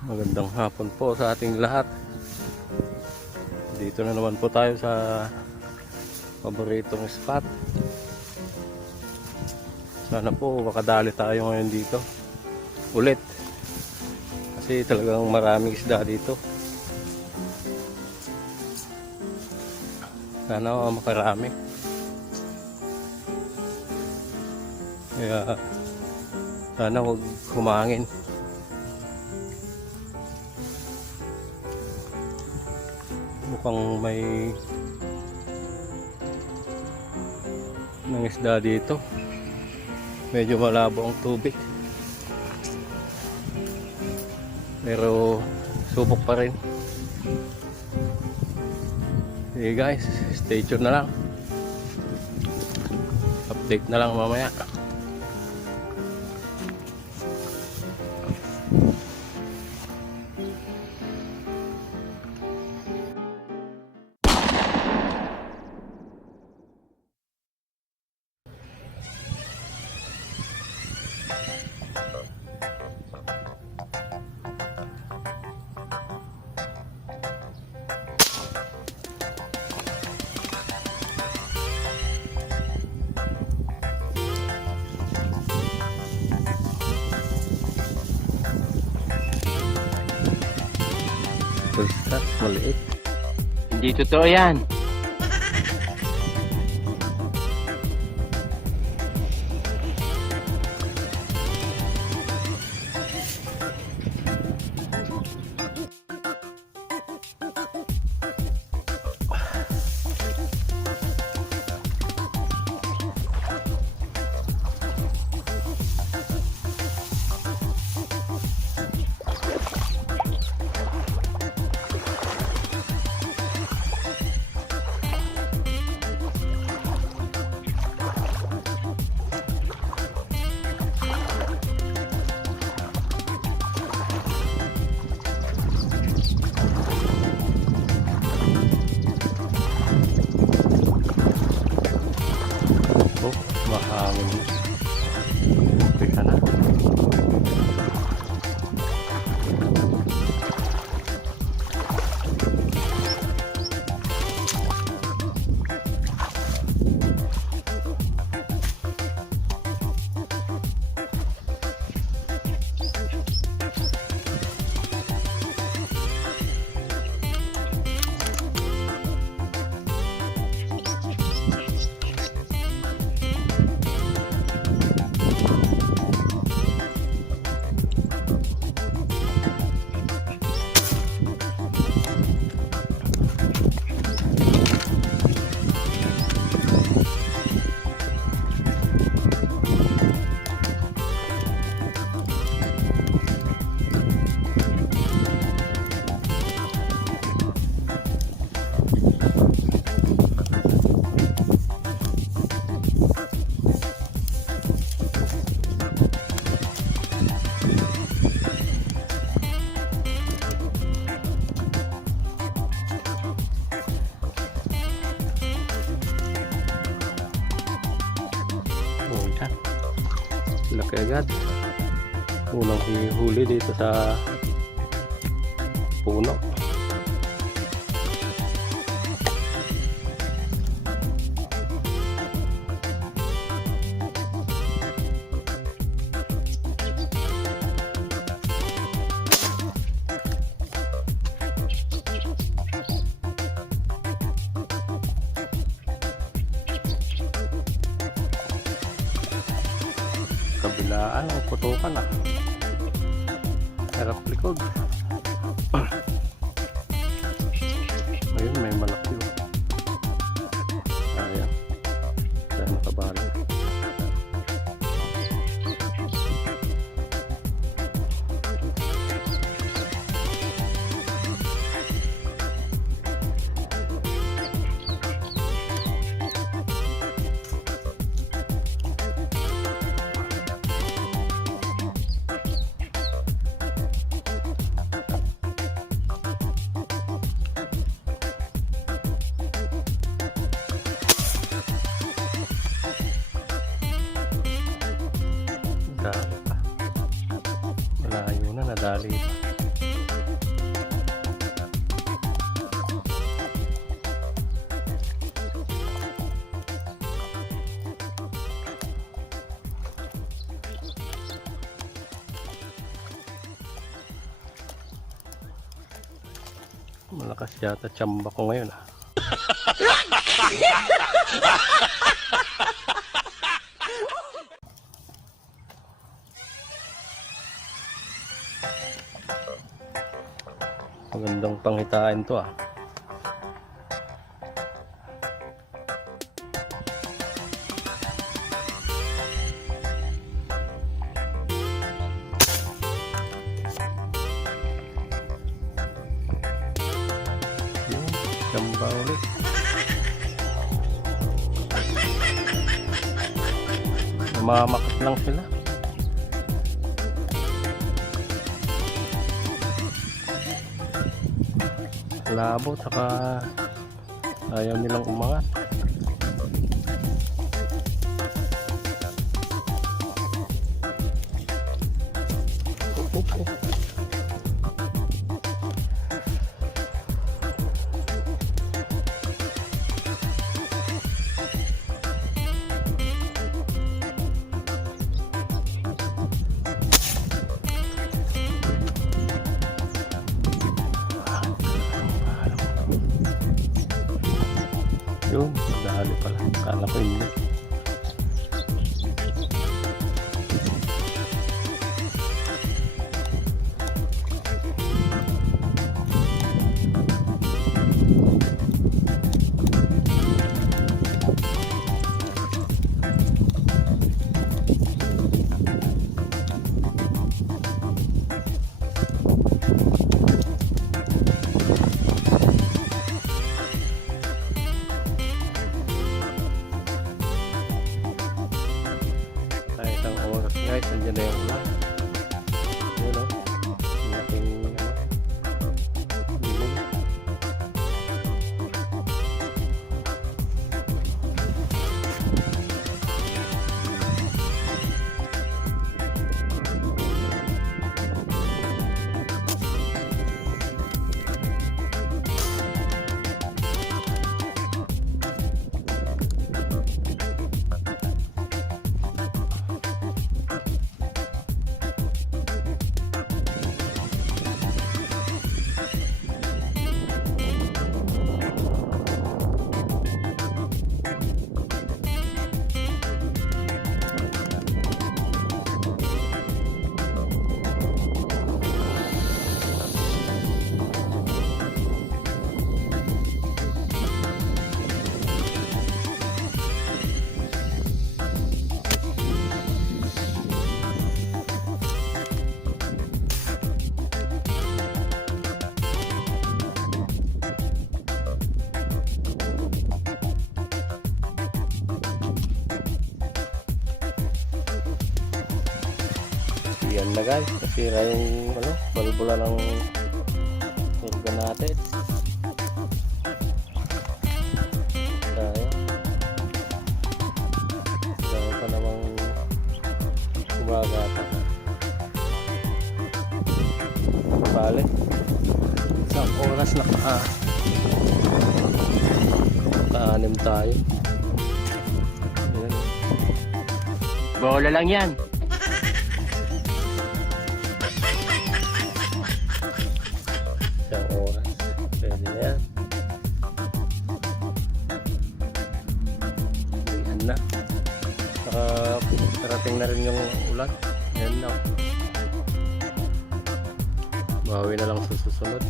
Magandang hapon po sa ating lahat. Dito na naman po tayo sa paboritong spot. Sana po makadali tayo ngayon dito ulit, kasi talagang maraming isda dito. Sana makarami, kaya sana huwag humangin. Mukhang may nangisda dito. Medyo malabo ang tubig, pero subok pa rin. Sige guys, stay tuned na lang. Update na lang mamaya. Pulsat, maliit. Hindi totoo yan. Mahangin. Teka na. Laki agad. Unang huli dito sa puno. Kabilaan ang putukan ah. Harap likod. Ayun, may malaki oh. Ayan. Saan nakabali? Dami pa. Malayo na, nadali pa. Malakas yata tsamba ko ngayon ah. Magandang panghitain to ah. Yun, tsamba ulit. Namamakat lang sila. Labo saka ayaw nilang umangat. Yun, dahali pala. Kala ko hindi. Isang oras guys, nandiyan na yung ulan. Yun o, laking dilim. Yan na guys, nasira yung balbula ng organ natin. Dahil pa namang kumagata. Bale, isang oras na ka-anim tayo. Ayan. Bola lang yan. Isang oras. Pwede na yan. Uwihan na. Saka parating na rin yung ulan. Ayan na. Bawi na lang sa susunod.